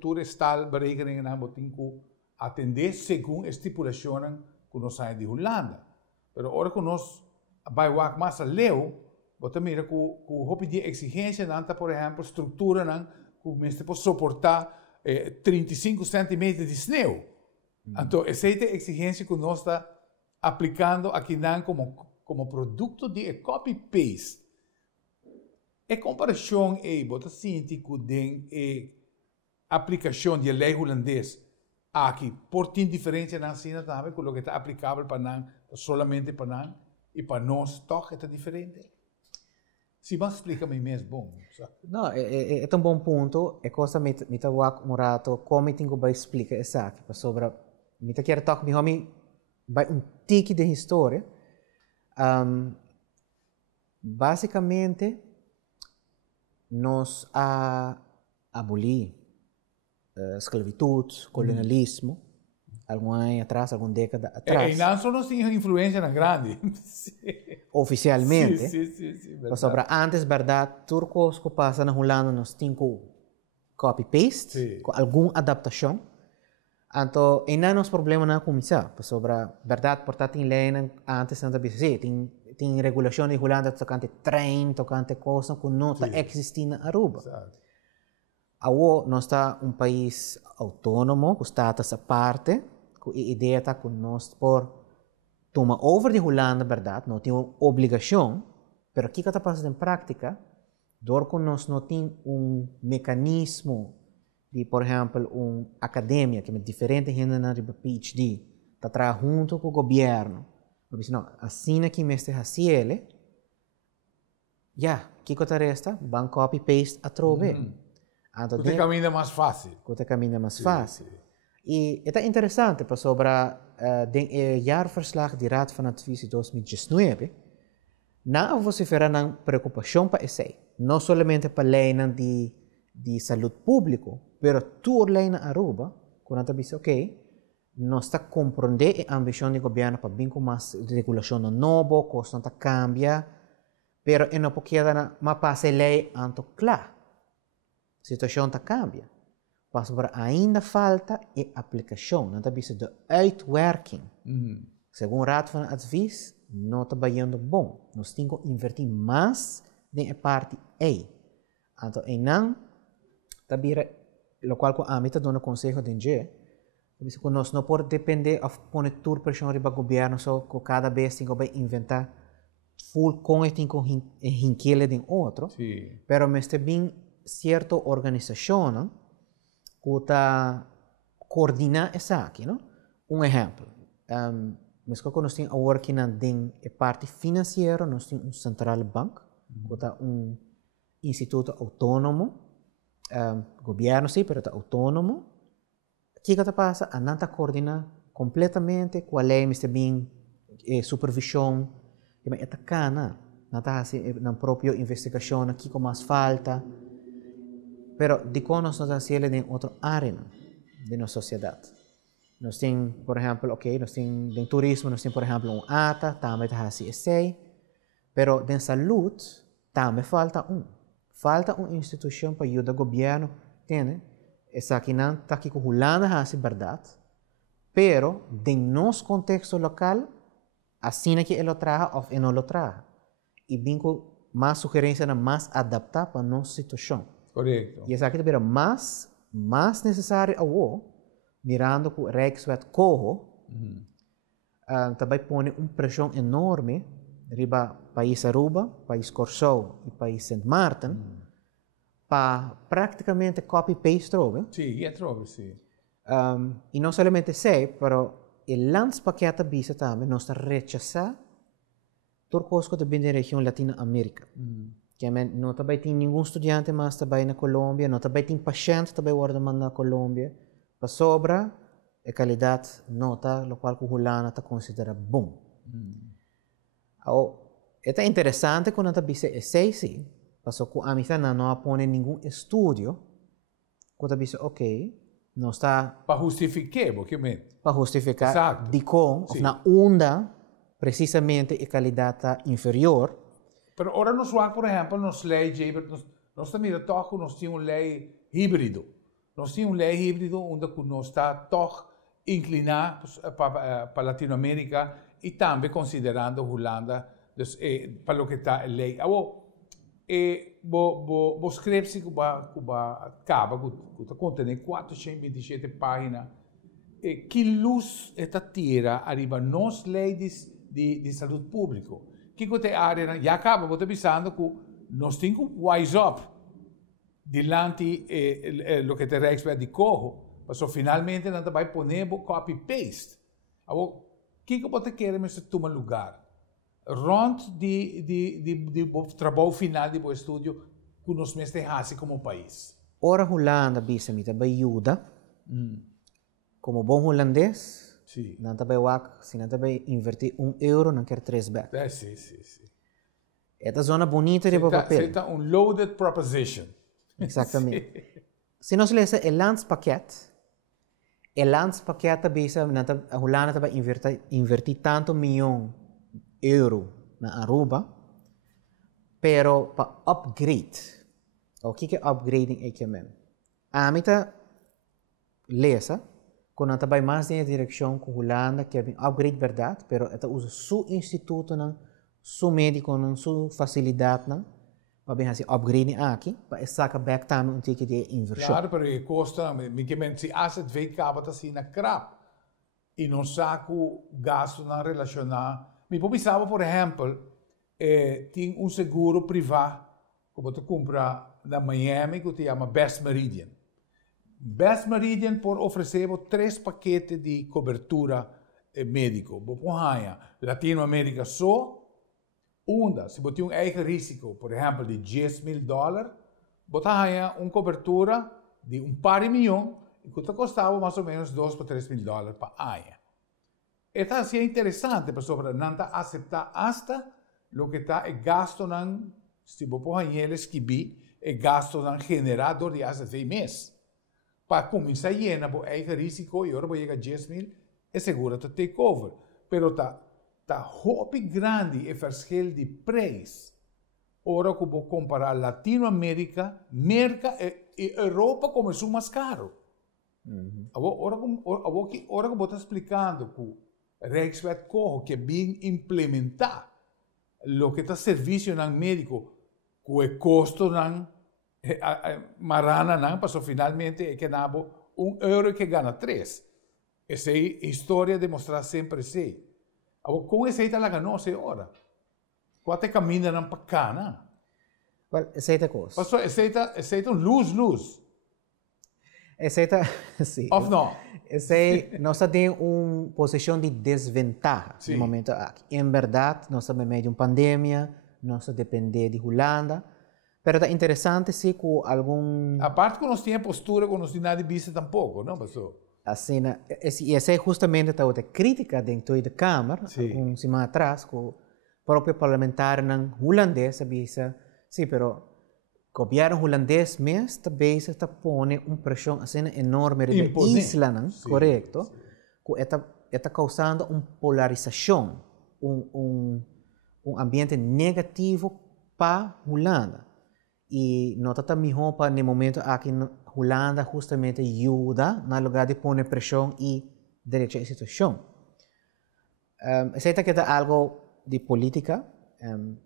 toda staalberekening tem que atender segundo a estipulação que nós saímos de Holanda. Mas ora que nós vamos mais além, você mira que o de exigência, por exemplo, estrutura, que você pode suportar 35 centímetros de sneeuw. Então, essa é a exigência que nós estamos aplicando aqui como produto de copy-paste. A comparação é, você sente que tem a aplicação de lei holandesa aqui, por ter diferença na China também, com o que está aplicável para nós, somente para nós, e para nós, toch, é diferente. Se você explica-me mesmo, bom. Não, é um bom ponto, é coisa me tá um rato, como tenho que explicar isso aqui, sobre, me tá quero tocar, vai tique de história, basicamente, nós abolimos esclavitud, colonialismo, algum ano atrás, alguma década atrás. E não só nós tínhamos influência na grande. Oficialmente. Sim. Sobre antes, verdade, tudo que passa na Holanda, nós temos copy-paste, com alguma adaptação. Então, não é nosso problema na começar. Sobre verdade, portanto, tem lei antes, tem regulação de Holanda, tocante trem, tocante coisa que não está existindo na Aruba. Agora, nós estamos um país autônomo, com status à parte, com a ideia está que nós por tomar over de Holanda, verdade, não tem obrigação, mas o que está passando em prática, dor que nós não temos mecanismo de, por exemplo, academia, que é diferente de PhD, está trabalhando junto com o governo. Não, assim que me está fazendo, o que está resta? Van copy-paste a trove. Você caminha mais fácil. Você caminha mais fácil. E é interessante, para sobre o jaarverslag de Raad van Advies de 2019, não você fará uma preocupação para isso. Não somente para a lei de saúde pública, mas toda a lei na Aruba, quando está dizendo, ok, nós está compreendendo a ambição do governo para vir com mais regulação nova, coisa não está cambia, mas não pode mas passa a lei anto claro. A situação está cambia. Mas ainda falta a aplicação, não está dizendo de uitwerking. Segundo o Raad van Advies, não está indo bom. Nós temos que invertir mais na parte A. Então, não está vira, o qual a mim está dando conselho de NG, que nós não podemos depender de pôr toda pressão do governo, só que cada vez tem que inventar full com e tem que rinquele de outro. Mas também certa organização que está coordenando isso aqui, não? Exemplo, mas que nós temos agora aqui na parte financeira, nós temos central bank, que está instituto autônomo, governo sim, mas está autônomo. O que está passando? A não está coordenando completamente com a lei, mas também supervisão E mas esta cana, não está assim na própria investigação aqui com mais falta, pero de como nós não está em outra área de nossa sociedade. Nós temos, por exemplo, nós temos em turismo, nós temos, por exemplo, ATA, também está assim, pero em saúde também falta uma instituição para ajudar o governo, entende? Essa aqui não está aqui com Holanda, é verdade, pero em nosso contexto local, assim é que ele traga ou ele não lo traga. E vem com mais sugerência, mais adaptar para a nossa situação. Correto. E essa aqui também é mais necessário mirando que o Rijkswet Coho, também põe uma pressão enorme riba país Aruba, país Corsou e país Sint Maarten, para praticamente copy-paste trobe. Sim, é trobe, sim. E não somente isso, mas o landspaquete bisa também nós rechazar turcosco também da região Latino-América. Que não também tem nenhum estudante mais também na Colômbia, não também tem paciente também guarda na Colômbia. Para sobra, a qualidade nota, o qual o Holanda está considera bom. É interessante quando a gente diz sim, porque a mim não põe nenhum estudo, quando a gente diz, não está... Para justificar, obviamente. Para justificar, Exato. de como, na onda, precisamente, a qualidade inferior. Mas agora nós vamos, por exemplo, nos leis, nós também nós temos uma lei híbrido. Nós temos uma lei híbrida onde nós está toch inclinado para Latinoamérica e também considerando Holanda para o que está a lei. Vos escreve-se que acaba, que contém 427 páginas, que luz esta tira arriba nas leis de saúde pública. Que você área já acaba, você pensando que nós temos wise up delante lo que te Rijkswet de Coho, mas finalmente não vai poner copy-paste. O que você quer nesse tomar lugar? Rond de trabalho final do estúdio que nós mesmos como país. Ora Holanda bisa me também ajuda, como bom holandês, não também se não também invertir €1, não quer 3 back. Sim. Esta zona bonita de papel. Esta é loaded proposition. Exatamente. Se nós lemos o landspaquete bisa a Holanda também invertir tanto milhão euro na Aruba, pero para upgrade. O que é upgrading equipment? A mim tá lesa, quando também mais em direção com Holanda, que é upgrade verdade, pero ela usa seu instituto, seu médico, sua facilidade, para bem assim, upgrading aqui, para sacar back também um ticket de inversão. Claro, pero custa, se asset vem cabo assim na crap, e não saco gasto na relacionar. Me pensava, por exemplo, tem seguro privado que você compra na Miami que se chama Best Meridian. Best Meridian por oferecer 3 paquetes de cobertura médico. Você Latinoamérica só, se você tem um eigen risco, por exemplo, de $10,000, você tem cobertura de par de milhões, que custava mais ou menos $2 para $3,000 por ano. Esta é interessante, porque não está aceitar hasta o que está o gasto, se você escrever, o gasto generador de hasta 6 meses. Para começar a llenar o eigen risco, e agora vai chegar a 10,000, é seguro que take over. Pero está hopi grande o verschil de preço. Ora que vou comparar Latinoamérica, América e Europa começou mais caro. Agora que vou estar explicando que Rijkswet Coho que bem implementar o que está serviço no médico, que o custo não marana não, para finalmente é que nabo €1 que ganha 3. Essa é a história de mostrar sempre assim. Com essa aí ela ganhou ora. Quanto caminha não para cá, não? Well, essa é a coisa. Pastor, essa é luz. Essa é sim. Of não? Essa é, nós temos uma posição de desvantagem no momento aqui. Em verdade, nós estamos no meio de uma pandemia, nós dependemos de Holanda, mas é interessante se com algum... A parte que nós temos postura, que nós temos nada de vista tampouco, não, pastor? Assim, e essa é justamente a outra crítica dentro da Câmara, alguma semana atrás, que propio parlamentar ng holandês sabi sa, sí, pero gobyerno holandês mesmo também está pone pressão assim enorme na isla, não? Sí, Correto? sí. Que está causando polarização, ambiente negativo para Holanda. E nós estamos melhor para no momento aqui na Holanda justamente ajuda na lugar de pôr pressão e direita a situação. Sei que é algo de política.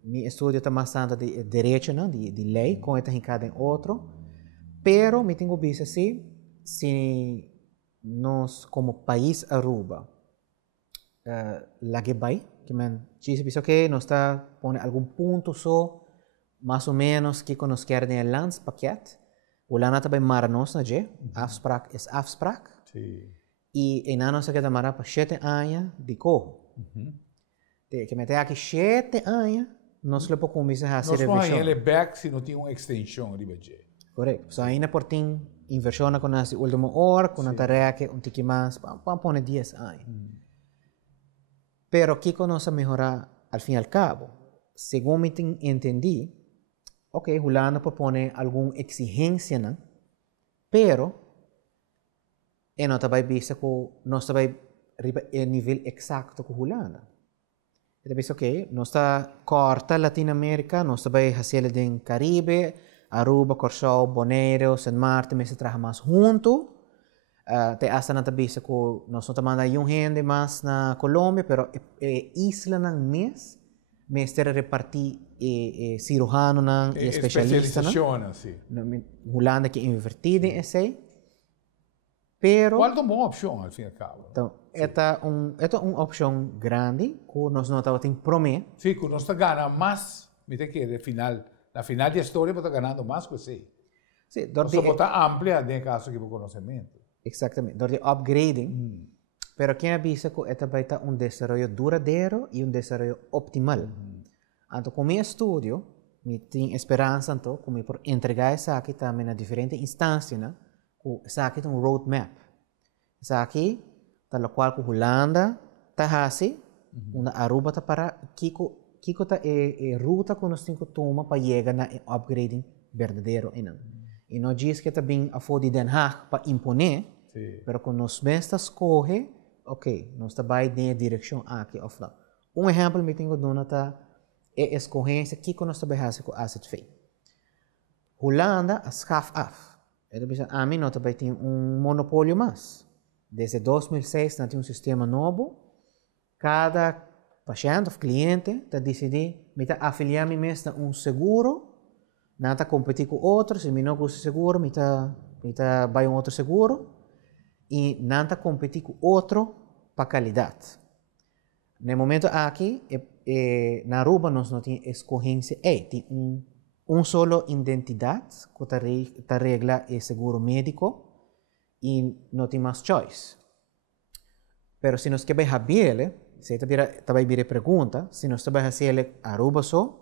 Mi estudio está bastante de direita, não? De lei, com esta em outro. Pero me tenho visto assim, se nós como país Aruba, lagi vai, que man, diz que nós está pondo algum ponto só mais ou menos que nos quer de landspakket. Holanda também maranos na je, afspraak is afspraak. Sí. E em ano se queda mara para 7 anos de corro. Que me tem aqui 7 anos, nós le podemos começar a fazer revisão. Nós revisão. não é back se não tem uma extensão de budget. Correto. So ainda por tem inversão com a última hora, com a tarefa um tique mais, para pôr 10 anos. Pero que nós melhorar al fim e al cabo, segundo me entendi, ok, Holanda propõe alguma exigência, não? Pero não está bem visto que nós está bem o nível exato com Holanda. Então, ok, nós está corta Latinoamérica, nós está bem fazer em Caribe, Aruba, Corsol, Bonaire, San Martin, mas se trabalha mais junto. Te hasta na tabisa ko nós não manda yung gente mais na Colômbia, pero isla ng mes ter reparti cirurgiano ng especialista na. Sim. Holanda que invertida em esse. Pero qual é uma boa opção ao fim e ao cabo? Então, esta uma opção grande que nós não estamos tendo promê. Sim, que nós está ganhando mais, me tem que na final da história está ganhando mais que você. Sim, nós está amplia no caso que o conhecimento. Exatamente, door de upgrading. Pero quem avisa que esta vai estar desarrollo duradouro e desarrollo optimal. Então, com meu estudio, me tenho esperança então, como por entregar essa aqui também na diferentes instâncias, né? Essa aqui tem roadmap. Essa aqui, tal qual que Holanda está assim, uma Aruba está para Kiko está ruta que nós temos que tomar para chegar na upgrading verdadeiro. E não diz que está bem a fora de Den Haag para imponer, mas quando nós mesmos escolhe, ok, nós está vai na direção aqui ou lá. Exemplo que tenho dado é a escolhência que nós está fazendo com o asset fee. Holanda schaf af. A mim não também tem monopólio mais. Desde 2006 nós temos sistema novo. Cada paciente ou cliente está decidindo, me está afiliando mesmo a seguro. Não está competir com outro, se não gosta de seguro, me está vai outro seguro. E não está competir com outro para qualidade. No momento aqui, na Aruba, nós não temos escolhência. Tem solo identidade que está regla o seguro médico e não tem mais choice. Pero se nós queremos saber, se também vira pergunta, se nós também fazer Aruba só,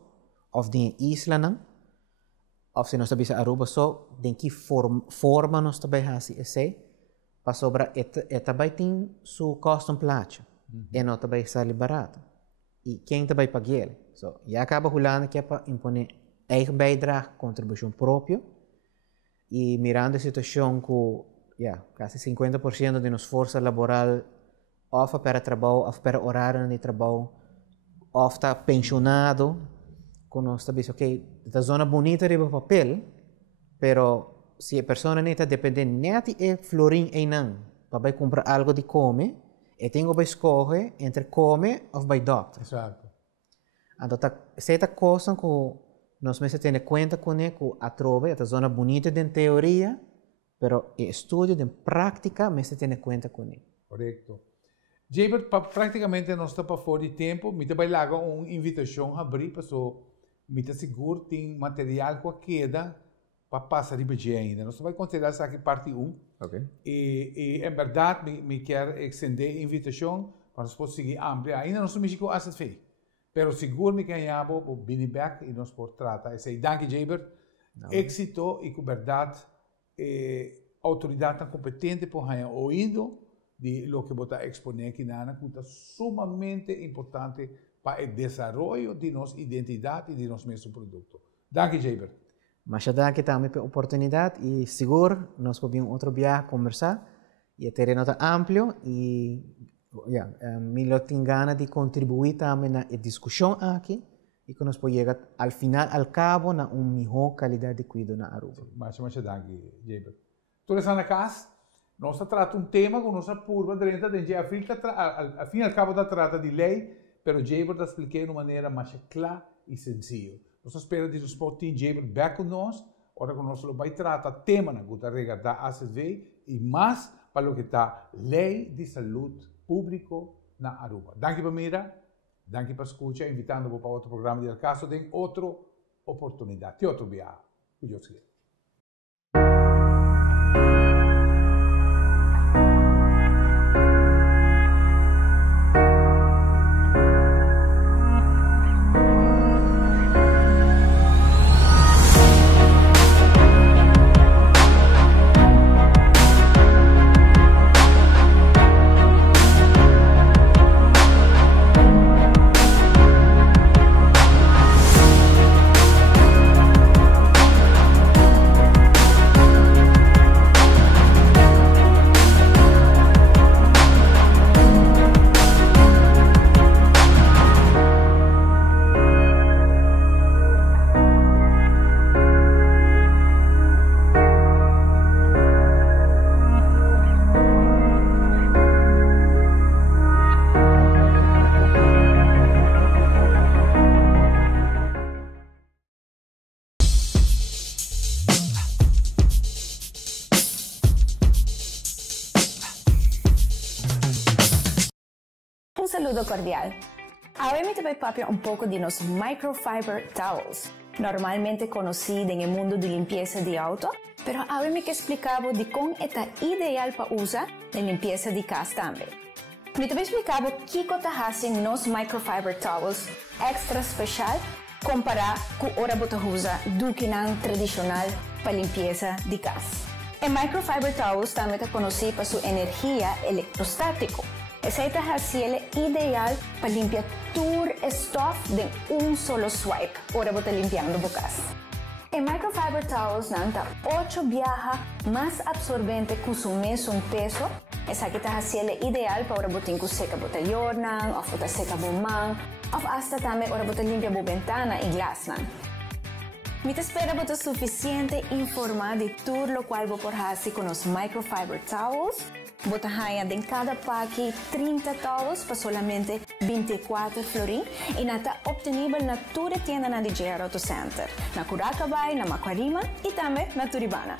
ou de isla não, ou se nós também Aruba só, de que forma nós também fazer, para sobra, também tem seu custom plate, e não também sai barato. E quem também paga ele? E acaba Holanda que é para impor eigen bijdrage, contribuição própria, e mirando a situação que quase 50% de nossa força laboral ou para trabalho, ou para horário de trabalho, ou está pensionado, com nós está dizendo, ok, esta zona bonita de papel, pero se a pessoa não está dependendo net de florim e não, para comprar algo de comer, e tenho que escolher entre comer ou vai doctor. Exato. Então, essa coisa que nós mesmos temos conta com ele, que a trova, esta zona bonita de teoria, pero em estudo, em prática, mesmo temos conta com ele. Correto. Jaber, praticamente nós estamos para fora de tempo, me vai lá uma invitação a abrir, para me seguro tem material que queda para passar de budget ainda. Nós vamos considerar essa aqui parte 1. Okay. E em verdade, me quer estender a invitação para nós podermos seguir amplia. Ainda não somos com asset fee. Pero seguro me ganhamos o Bini Back e nós por tratar. Esse danke Jaber. Éxito e com verdade autoridade competente por ganhar ouído de lo que vos exponer aquí, Nana, que es sumamente importante para el desarrollo de nuestra identidad y de nuestro producto. Dank je, Jaber. Mas já dá também a oportunidade e seguro nós podemos outro dia conversar e o terreno está amplo e me tenho ganas de contribuir também na discussão aqui e que nós podemos chegar ao final, ao cabo, na uma melhor qualidade de cuidado na Aruba. Mas dank je, Jaber. Tu estás na casa, nós tratamos tema com nossa curva dentro de a fim e ao cabo da trata de lei, pero Jaber está explicando de uma maneira mais clara e sencilla. Nós esperamos que os potem Jaber back com nós, ora que nós vai tratar tema na guta rega da ACV e mais para o que está lei de saúde público na Aruba. Danke para mira, danke para escutar, invitando para outro programa de El Caso, tem outra oportunidade, tem outro viagem. Deus quiser. Un saludo cordial. Ahora me te voy a hablar un poco de los microfiber towels, normalmente conocidos en el mundo de limpieza de auto, pero ahora me que explicaba de cómo está ideal para usar en limpieza de casa también. Me te voy a explicar qué hacen los microfiber towels extra especial comparado con ahora que usa duquinan tradicional para limpieza de casa. El microfiber towels también está conocido por su energía electrostática. Esa es la ideal para limpiar todo el stuff de un solo swipe, ahora que limpiando tu casa. El microfiber towels nanta 8 viaja más absorbente que su mismo peso. Esa que es la ideal para ahora que seca tu jornal, o que seca tu man, o hasta también ahora que limpia tu ventana y glas. Me te espera que suficiente informado de todo lo cual vos podés hacer con los microfiber towels. Bota haya en cada paquete 30 towels por solamente 24 florín y está obtenible en toda tienda de DJ Auto Center, na Curacabay, na Macuarima y también na Turibana.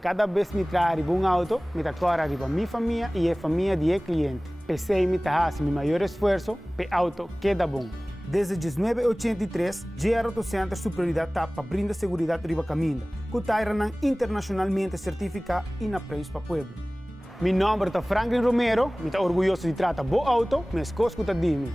Cada vez que me trago un auto, me toca arriba a mi familia y a la familia del cliente. Pensé que me hace mi mayor esfuerzo para el auto queda bom. Desde 1983, GR Auto Center su prioridad está para brindar seguridad arriba caminho, que está internacionalmente certificado y na preço para pueblo. Mi nombre es Franklin Romero, me está orgulloso de tratar bom auto, me escojo de mim.